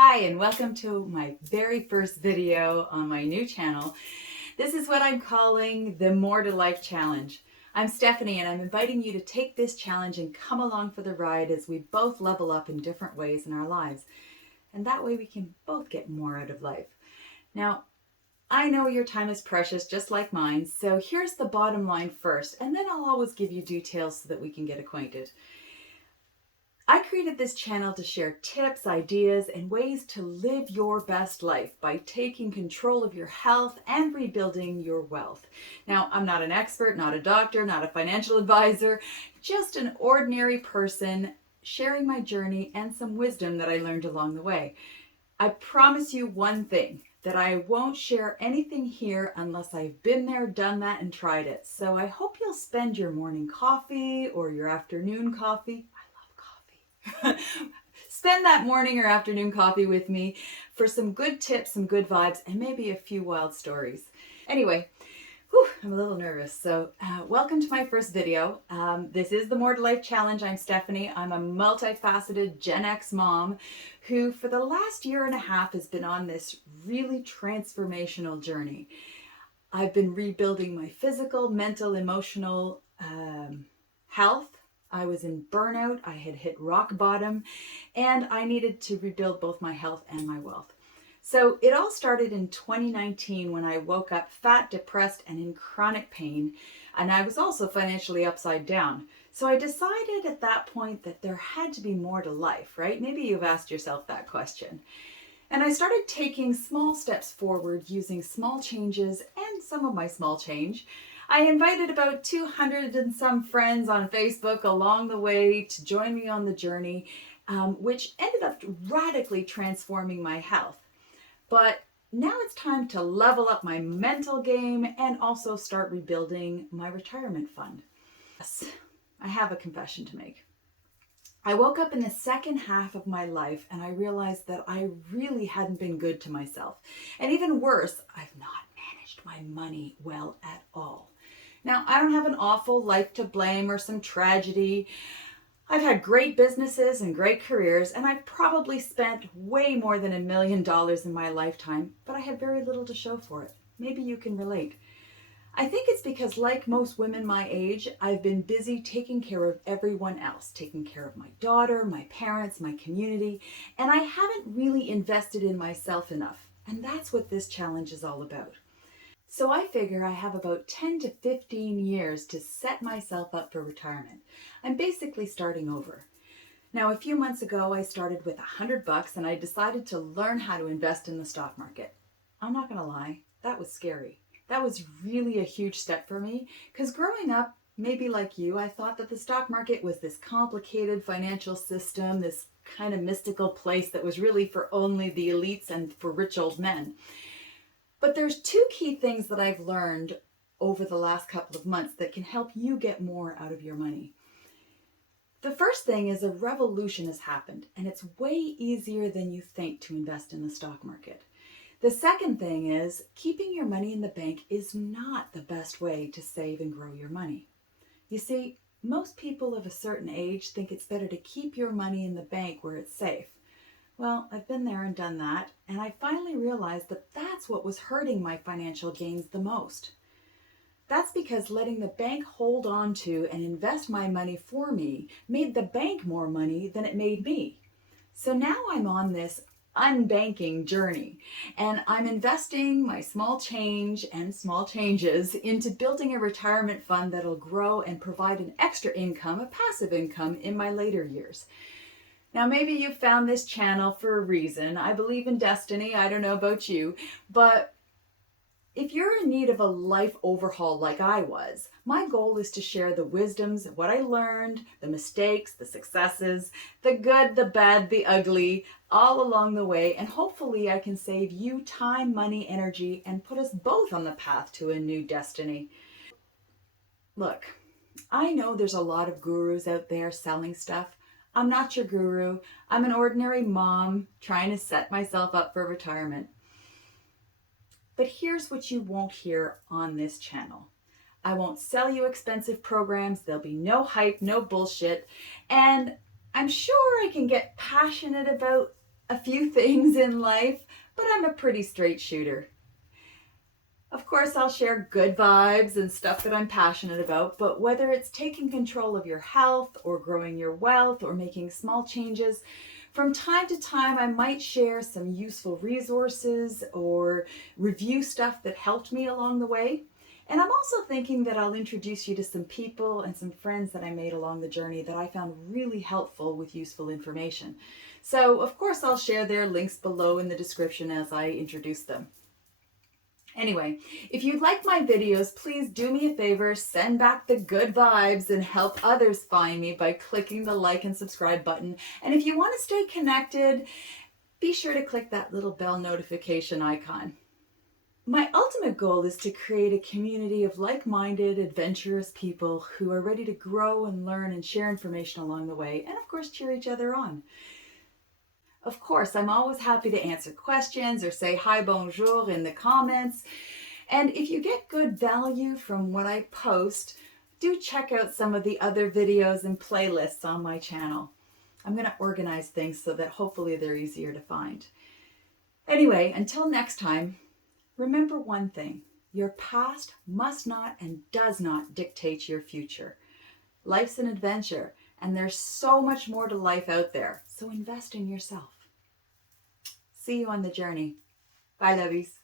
Hi, and welcome to my very first video on my new channel. This is what I'm calling the More to Life Challenge. I'm Stephanie, and I'm inviting you to take this challenge and come along for the ride as we both level up in different ways in our lives. And that way we can both get more out of life. Now, I know your time is precious, just like mine, so here's the bottom line first, and then I'll always give you details so that we can get acquainted. I created this channel to share tips, ideas, and ways to live your best life by taking control of your health and rebuilding your wealth. Now, I'm not an expert, not a doctor, not a financial advisor, just an ordinary person sharing my journey and some wisdom that I learned along the way. I promise you one thing, that I won't share anything here unless I've been there, done that, and tried it. So I hope you'll spend your morning coffee or your afternoon coffee. Spend that morning or afternoon coffee with me for some good tips, some good vibes, and maybe a few wild stories. Anyway, I'm a little nervous. So welcome to my first video. This is the More to Life Challenge. I'm Stephanie. I'm a multifaceted Gen X mom who for the last year and a half has been on this really transformational journey. I've been rebuilding my physical, mental, emotional health. I was in burnout, I had hit rock bottom, and I needed to rebuild both my health and my wealth. So it all started in 2019 when I woke up fat, depressed, and in chronic pain, and I was also financially upside down. So I decided at that point that there had to be more to life, right? Maybe you've asked yourself that question. And I started taking small steps forward using small changes and some of my small change. I invited about 200 and some friends on Facebook along the way to join me on the journey, which ended up radically transforming my health. But now it's time to level up my mental game and also start rebuilding my retirement fund. Yes, I have a confession to make. I woke up in the second half of my life and I realized that I really hadn't been good to myself. And even worse, I've not managed my money well at all. Now, I don't have an awful life to blame or some tragedy. I've had great businesses and great careers, and I've probably spent way more than $1 million in my lifetime, but I have very little to show for it. Maybe you can relate. I think it's because, like most women my age, I've been busy taking care of everyone else, taking care of my daughter, my parents, my community, and I haven't really invested in myself enough. And that's what this challenge is all about. So I figure I have about 10 to 15 years to set myself up for retirement. I'm basically starting over. Now, a few months ago, I started with $100 and I decided to learn how to invest in the stock market. I'm not going to lie, that was scary. That was really a huge step for me because growing up, maybe like you, I thought that the stock market was this complicated financial system, this kind of mystical place that was really for only the elites and for rich old men. But there's two key things that I've learned over the last couple of months that can help you get more out of your money. The first thing is a revolution has happened, and it's way easier than you think to invest in the stock market. The second thing is keeping your money in the bank is not the best way to save and grow your money. You see, most people of a certain age think it's better to keep your money in the bank where it's safe. Well, I've been there and done that, and I finally realized that that's what was hurting my financial gains the most. That's because letting the bank hold on to and invest my money for me made the bank more money than it made me. So now I'm on this unbanking journey, and I'm investing my small change and small changes into building a retirement fund that'll grow and provide an extra income, a passive income, in my later years. Now, maybe you found this channel for a reason. I believe in destiny. I don't know about you, but if you're in need of a life overhaul like I was, my goal is to share the wisdoms, what I learned, the mistakes, the successes, the good, the bad, the ugly, all along the way, and hopefully I can save you time, money, energy, and put us both on the path to a new destiny. Look, I know there's a lot of gurus out there selling stuff. I'm not your guru. I'm an ordinary mom trying to set myself up for retirement. But here's what you won't hear on this channel. I won't sell you expensive programs. There'll be no hype, no bullshit. And I'm sure I can get passionate about a few things in life, but I'm a pretty straight shooter. Of course, I'll share good vibes and stuff that I'm passionate about, but whether it's taking control of your health or growing your wealth or making small changes, from time to time I might share some useful resources or review stuff that helped me along the way. And I'm also thinking that I'll introduce you to some people and some friends that I made along the journey that I found really helpful with useful information. So, of course, I'll share their links below in the description as I introduce them. Anyway, if you like my videos, please do me a favor, send back the good vibes and help others find me by clicking the like and subscribe button. And if you want to stay connected, be sure to click that little bell notification icon. My ultimate goal is to create a community of like-minded, adventurous people who are ready to grow and learn and share information along the way, and of course cheer each other on. Of course, I'm always happy to answer questions or say hi, bonjour in the comments. And if you get good value from what I post, do check out some of the other videos and playlists on my channel. I'm going to organize things so that hopefully they're easier to find. Anyway, until next time, remember one thing. Your past must not and does not dictate your future. Life's an adventure, and there's so much more to life out there, so invest in yourself. See you on the journey. Bye, lovies.